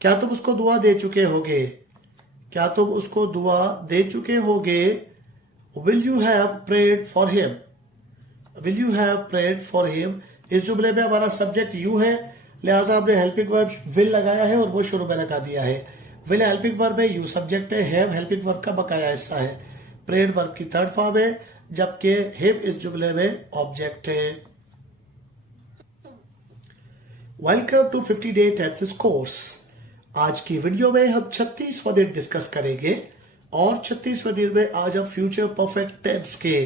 क्या तुम उसको दुआ दे चुके होगे? क्या तुम उसको दुआ दे चुके होगे? Will you have prayed for him? Will you have prayed for him? इस जुमले में हमारा सब्जेक्ट यू है, लिहाजा हमने हेल्पिंग वर्ब विल लगाया है और वो शुरू में लगा दिया है। विल हेल्पिंग वर्ब है, यू सब्जेक्ट है, हैव हेल्पिंग वर्ब का बकाया हिस्सा है, प्रेड वर्ब की थर्ड फॉर्म है, जबकि हिम इस जुमले में ऑब्जेक्ट है। Welcome to 50 day tenses course. आज की वीडियो में हम 36वां दिन डिस्कस करेंगे और 36वें दिन में आज हम फ्यूचर परफेक्ट टेंस के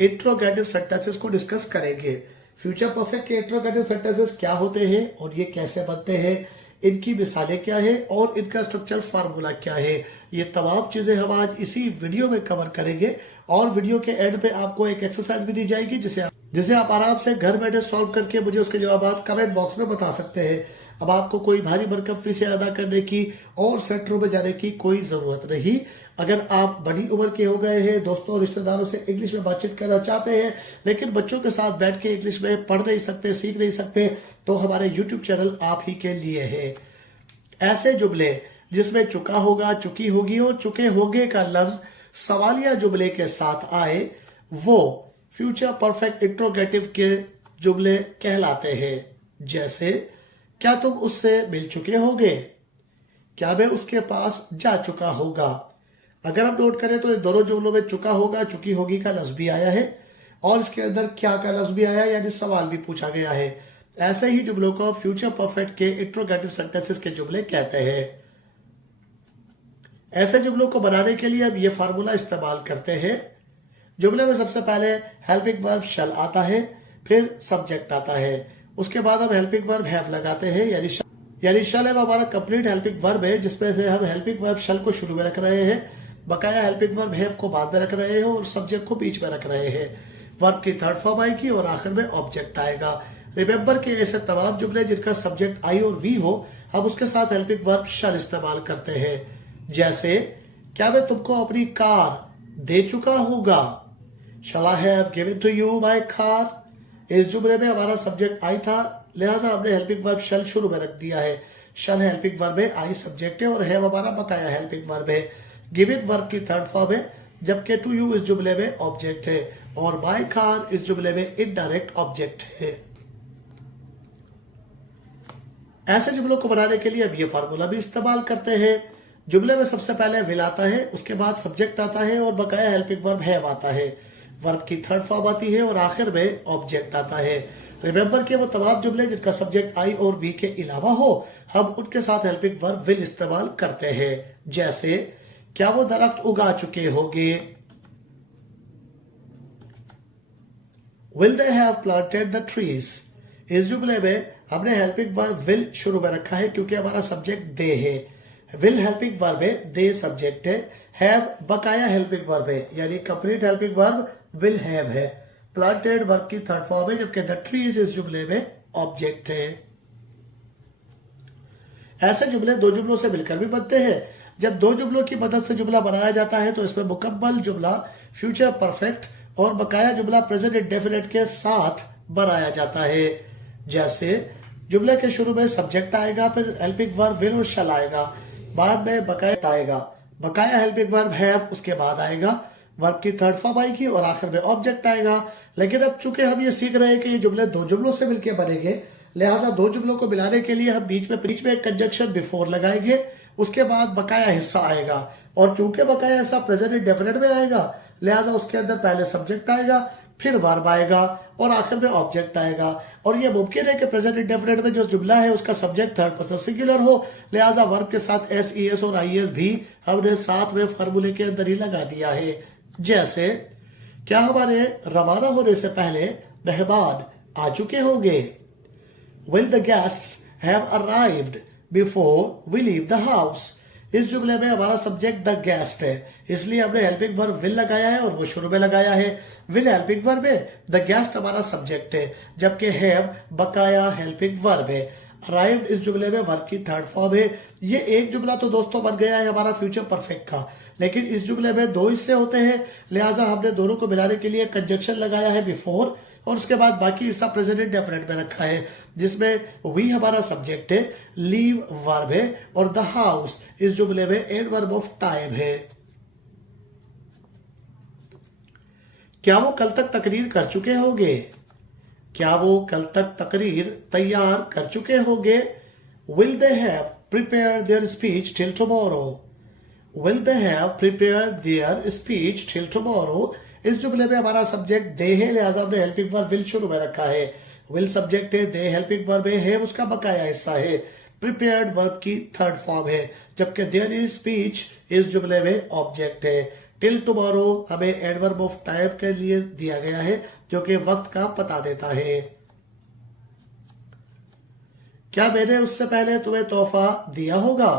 इंट्रोगेटिव सेंटेंसेस को डिस्कस करेंगे। फ्यूचर परफेक्ट के इंट्रोगेटिव सेंटेंसेस क्या होते हैं और ये कैसे बनते हैं, इनकी मिसालें क्या है और इनका स्ट्रक्चर फार्मूला क्या है, ये तमाम चीजें हम आज इसी वीडियो में कवर करेंगे। और वीडियो के एंड पे आपको एक एक्सरसाइज भी दी जाएगी जिसे आप आराम से घर बैठे सॉल्व करके मुझे उसके जवाब कमेंट बॉक्स में बता सकते हैं। अब आपको कोई भारी भरकम फीसें अदा करने की और सेंटरों में जाने की कोई जरूरत नहीं। अगर आप बड़ी उम्र के हो गए हैं, दोस्तों और रिश्तेदारों से इंग्लिश में बातचीत करना चाहते हैं लेकिन बच्चों के साथ बैठ के इंग्लिश में पढ़ नहीं सकते, सीख नहीं सकते, तो हमारे यूट्यूब चैनल आप ही के लिए है। ऐसे जुमले जिसमें चुका होगा, चुकी होगी और चुके होंगे का लफ्ज सवालिया जुमले के साथ आए वो फ्यूचर परफेक्ट इंट्रोगेटिव के जुमले कहलाते हैं। जैसे क्या तुम उससे मिल चुके होगे? क्या मैं उसके पास जा चुका होगा? अगर आप नोट करें तो इन दोनों जुमलों में चुका होगा, चुकी होगी का लफ्ज भी आया है और इसके अंदर क्या का लफ्ज भी आया, यानी सवाल भी पूछा गया है। ऐसे ही जुमलों को फ्यूचर परफेक्ट के इंट्रोगेटिव सेंटेंसेस के जुमले कहते हैं। ऐसे जुमलों को बनाने के लिए अब ये फार्मूला इस्तेमाल करते हैं। जुमले में सबसे पहले हेल्पिंग वर्ब शल आता है, फिर सब्जेक्ट आता है, उसके बाद हम हेल्पिंग वर्ब हैव लगाते हैं, यानी शल है हमारा कंप्लीट हेल्पिंग वर्ब है जिसमें से हम हेल्पिंग वर्ब शल को शुरू में रख रहे हैं, बकाया हेल्पिंग वर्ब हैव को बाद में रख रहे हैं और सब्जेक्ट को बीच में रख रहे हैं। वर्ब की थर्ड फॉर्म आएगी और आखिर में ऑब्जेक्ट आएगा। रिमेंबर के ऐसे तमाम जुमले जिनका सब्जेक्ट आई और वी हो, हम उसके साथ हेल्पिंग वर्ब शल इस्तेमाल करते हैं। जैसे क्या मैं तुमको अपनी कार दे चुका होगा? Shall I have given to you my car? इस जुमले में हमारा सब्जेक्ट आई था, लिहाजा हमने हेल्पिंग वर्ब शल शुरू में रख दिया है। शल हेल्पिंग वर्ब है, आई सब्जेक्ट है और हैव हमारा बकाया हेल्पिंग वर्ब है। गिवन वर्ब की थर्ड फॉर्म है, जबकि टू यू इस जुमले में ऑब्जेक्ट है और माय कार इस जुमले में इनडायरेक्ट ऑब्जेक्ट है। ऐसे जुमलों को बनाने के लिए अब ये फार्मूला भी इस्तेमाल करते हैं। जुमले में सबसे पहले विल आता है, उसके बाद सब्जेक्ट आता है और बकाया हेल्पिंग वर्ब हैव आता है। वर्ब की थर्ड फॉर्म आती है और आखिर में ऑब्जेक्ट आता है। रिमेंबर के वो तमाम जुमले जिनका सब्जेक्ट आई और वी के अलावा हो, हम उनके साथ हेल्पिंग वर्ब विल इस्तेमाल करते हैं। जैसे क्या वो दरख्त उगा चुके होंगे? Will they have planted the trees? इस जुमले में हमने हेल्पिंग वर्ब विल शुरू में रखा है क्योंकि हमारा सब्जेक्ट दे है। विल हेल्पिंग वर्ब है, दे सब्जेक्ट है, हैव बकाया हेल्पिंग वर्ब है, यानी complete helping verb will have है। प्लांटेड वर्ब की थर्ड फॉर्म है, जबकि द ट्रीज इस जुमले में ऑब्जेक्ट है। ऐसे जुमले दो जुमलों से मिलकर भी बनते हैं। जब दो जुमलों की मदद से जुमला बनाया जाता है तो इसमें मुकम्मल जुमला फ्यूचर परफेक्ट और बकाया जुमला प्रेजेंट इंडेफिनिट के साथ बनाया जाता है। जैसे जुमले के शुरू में सब्जेक्ट आएगा, फिर हेल्पिंग वर्ब विल और शल आएगा, बाद में बकाया आएगा, बकाया हेल्पिंग वर्ब हैव उसके बाद आएगा, वर्ब की थर्ड फॉर्म आएगी और आखिर में ऑब्जेक्ट आएगा। लेकिन अब चूंकि हम ये सीख रहे हैं कि ये जुमले दो जुमलों से मिलकर बनेंगे, लिहाजा दो जुमलों को मिलाने के लिए हम बीच में एक कंजंक्शन बिफोर लगाएंगे, उसके बाद बकाया हिस्सा आएगा और चूंकि बकाया हिस्सा प्रेजेंट इंडेफिनिट में आएगा, लिहाजा उसके अंदर पहले सब्जेक्ट आएगा, फिर वर्ब आएगा और आखिर में ऑब्जेक्ट आएगा। और ये मुमकिन है कि प्रेजेंट इंडेफिनिट में जो जुमला है उसका सब्जेक्ट थर्ड पर्सन सिंगुलर हो, लिहाजा वर्ब के साथ एस ई एस और आई एस भी हमने साथ में फार्मूले के अंदर ही लगा दिया है। जैसे क्या हमारे रवाना होने से पहले मेहमान आ चुके होंगे? Will the guests have arrived before we leave the house? इस जुमले में हमारा सब्जेक्ट द गेस्ट है, इसलिए हमने हेल्पिंग वर्ब विल लगाया है और वो शुरू में लगाया है। विल हेल्पिंग वर्ब है, द गेस्ट हमारा सब्जेक्ट है, जबकि हैव बकाया हेल्पिंग वर्ब है। अराइव्ड इस जुमले में वर्ब की थर्ड फॉर्म है। ये एक जुमला तो दोस्तों बन गया है हमारा फ्यूचर परफेक्ट का, लेकिन इस जुमले में दो हिस्से होते हैं, लिहाजा हमने दोनों को मिलाने के लिए कंजंक्शन लगाया है बिफोर, और उसके बाद बाकी हिस्सा प्रेजेंट इंडेफिनिट में रखा है, जिसमें वी हमारा सब्जेक्ट है, लीव वर्ब है और द हाउस इस जुमले में एडवर्ब ऑफ टाइम है। क्या वो कल तक तकरीर कर चुके होंगे? क्या वो कल तक तकरीर तैयार कर चुके होंगे? Will they have prepared their speech till tomorrow? Will they have prepared their speech till tomorrow? इस जुमले में हमारा सब्जेक्ट दे है, लिहाजा हमने हेल्पिंग वर्ब विल शुरू में रखा है। विल सब्जेक्ट है, दे हेल्पिंग वर्ब है उसका बकाया हिस्सा है। प्रिपेयर्ड वर्ब की थर्ड फॉर्म है, जबकि देयर इज स्पीच इस जुमले में ऑब्जेक्ट है। टिल टुमारो हमें एडवर्ब ऑफ टाइम के लिए दिया गया है, जो कि वक्त का पता देता है। क्या मैंने उससे पहले तुम्हें तोहफा दिया होगा?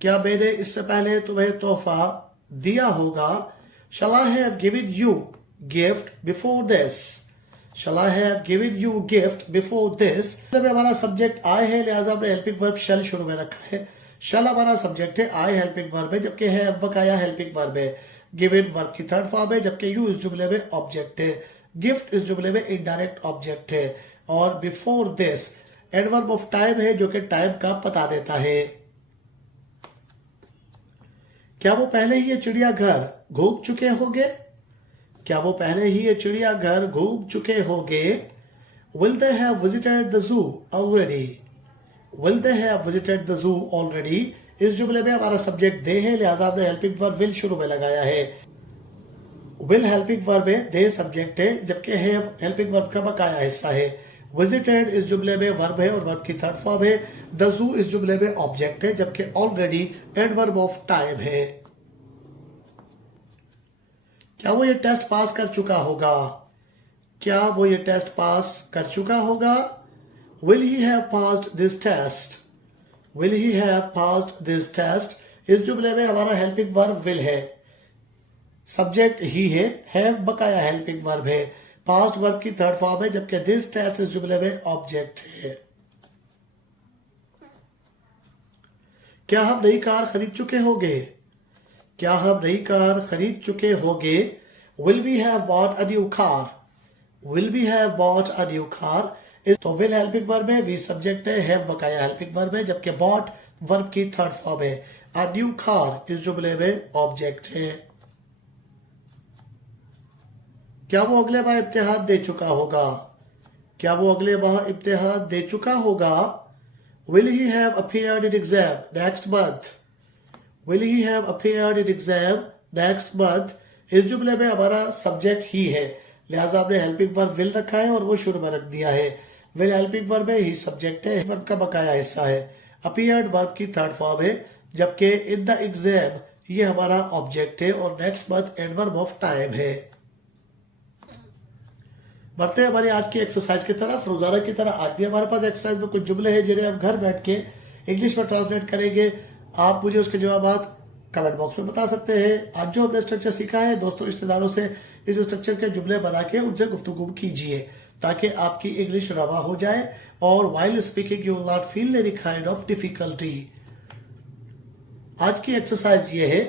क्या मैंने इससे पहले तुम्हें तोहफा दिया होगा? Shall I have given you gift before this? Shall I have given you gift before this? हमारा सब्जेक्ट I है, लिहाजा हमने हेल्पिंग वर्ब shall शुरू में रखा है। shall हमारा सब्जेक्ट है, I हेल्पिंग वर्ब है, जबकि have बकाया हेल्पिंग वर्ब है। given वर्ब की थर्ड फॉर्म है, जबकि you इस जुमले में ऑब्जेक्ट है। गिफ्ट इस जुमले में इनडायरेक्ट ऑब्जेक्ट है और before this adverb of time है, जो कि टाइम का पता देता है। क्या वो पहले ही ये चिड़ियाघर घूम चुके होंगे? क्या वो पहले ही ये चिड़ियाघर घूम चुके होंगे? Will they have visited the zoo already? Will they have visited the zoo already? इस जुमले में हमारा सब्जेक्ट दे है, लिहाजा हमने हेल्पिंग वर्ब विल शुरू में लगाया है। विल हेल्पिंग वर्ब है, दे सब्जेक्ट है, जबकि हैव हेल्पिंग वर्ब का बकाया हिस्सा है। विजिटेड इस जुमले में वर्ब है और वर्ब की थर्ड फॉर्म है। द जू इस जुमले में ऑब्जेक्ट है, जबकि ऑलरेडी एडवर्ब ऑफ टाइम है। क्या वो ये टेस्ट पास कर चुका होगा? क्या वो ये टेस्ट पास कर चुका होगा? Will he have passed this test? Will he have passed this test इस जुमले में हमारा हेल्पिंग वर्ब विल है, सब्जेक्ट ही है, हैव बकाया हेल्पिंग वर्ब है, पास्ट वर्ब की थर्ड फॉर्म है, जबकि दिस टेस्ट इस जुमले में ऑब्जेक्ट है। क्या हम नई कार खरीद चुके होंगे? क्या हम नई कार खरीद चुके होंगे? Will we have bought a new car? Will we have bought a new car? तो विल हेल्पिंग वर्ब है, वी सब्जेक्ट है, हैव बकाया हेल्पिंग वर्ब है, जबकि बॉट वर्ब की थर्ड फॉर्म है। अ न्यू कार इस जुमले में ऑब्जेक्ट है। क्या वो अगले माह इम्तिहान दे चुका होगा? क्या वो अगले माह इम्तिहान दे चुका होगा? Will he have appeared in exam next month? Will he have appeared in exam next month? इस जुमले में हमारा सब्जेक्ट ही है, लिहाजा हमने हेल्पिंग वर्ब विल रखा है और वो शुरू में रख दिया है। विल हेल्पिंग वर्ब है, ही सब्जेक्ट है, वर्ब का बकाया हिस्सा है। अपीयर्ड वर्ब की थर्ड फॉर्म है, जबकि इन द एग्जाम ये हमारा ऑब्जेक्ट है और next month adverb of time है। बढ़ते हैं हमारी आज की एक्सरसाइज की तरफ। रोजाना की तरह आज भी हमारे पास एक्सरसाइज में कुछ जुमले हैं जिन्हें हम घर बैठ के इंग्लिश में ट्रांसलेट करेंगे। आप मुझे उसके जवाब कमेंट बॉक्स में बता सकते हैं। आज जो हमने स्ट्रक्चर सीखा है, दोस्तों रिश्तेदारों से इस स्ट्रक्चर के जुमले बना के उनसे गुफ्तगू कीजिए, ताकि आपकी इंग्लिश रवा हो जाए और while speaking you will not feel any kind of difficulty. आज की एक्सरसाइज ये है,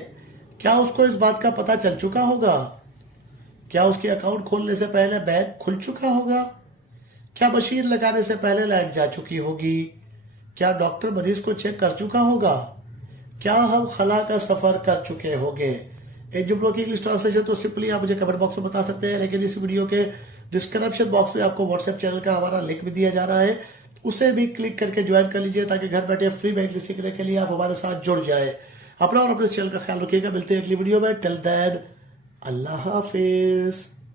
क्या उसको इस बात का पता चल चुका होगा? क्या उसके अकाउंट खोलने से पहले बैंक खुल चुका होगा? क्या मशीन लगाने से पहले लाइट जा चुकी होगी? क्या डॉक्टर मरीज को चेक कर चुका होगा? क्या हम खला का सफर कर चुके होंगे? इन जुमलों की इंग्लिश ट्रांसलेशन तो सिंपली आप मुझे कमेंट बॉक्स में बता सकते हैं, लेकिन इस वीडियो के डिस्क्रिप्शन बॉक्स में आपको व्हाट्सएप चैनल का हमारा लिंक भी दिया जा रहा है, उसे भी क्लिक करके ज्वाइन कर लीजिए, ताकि घर बैठे फ्री में इंग्लिश सीखने के लिए आप हमारे साथ जुड़ जाए। अपना और अपने चैनल का ख्याल रखिएगा। मिलते हैं अगली वीडियो में। टिल देन अल्लाह हाफिज।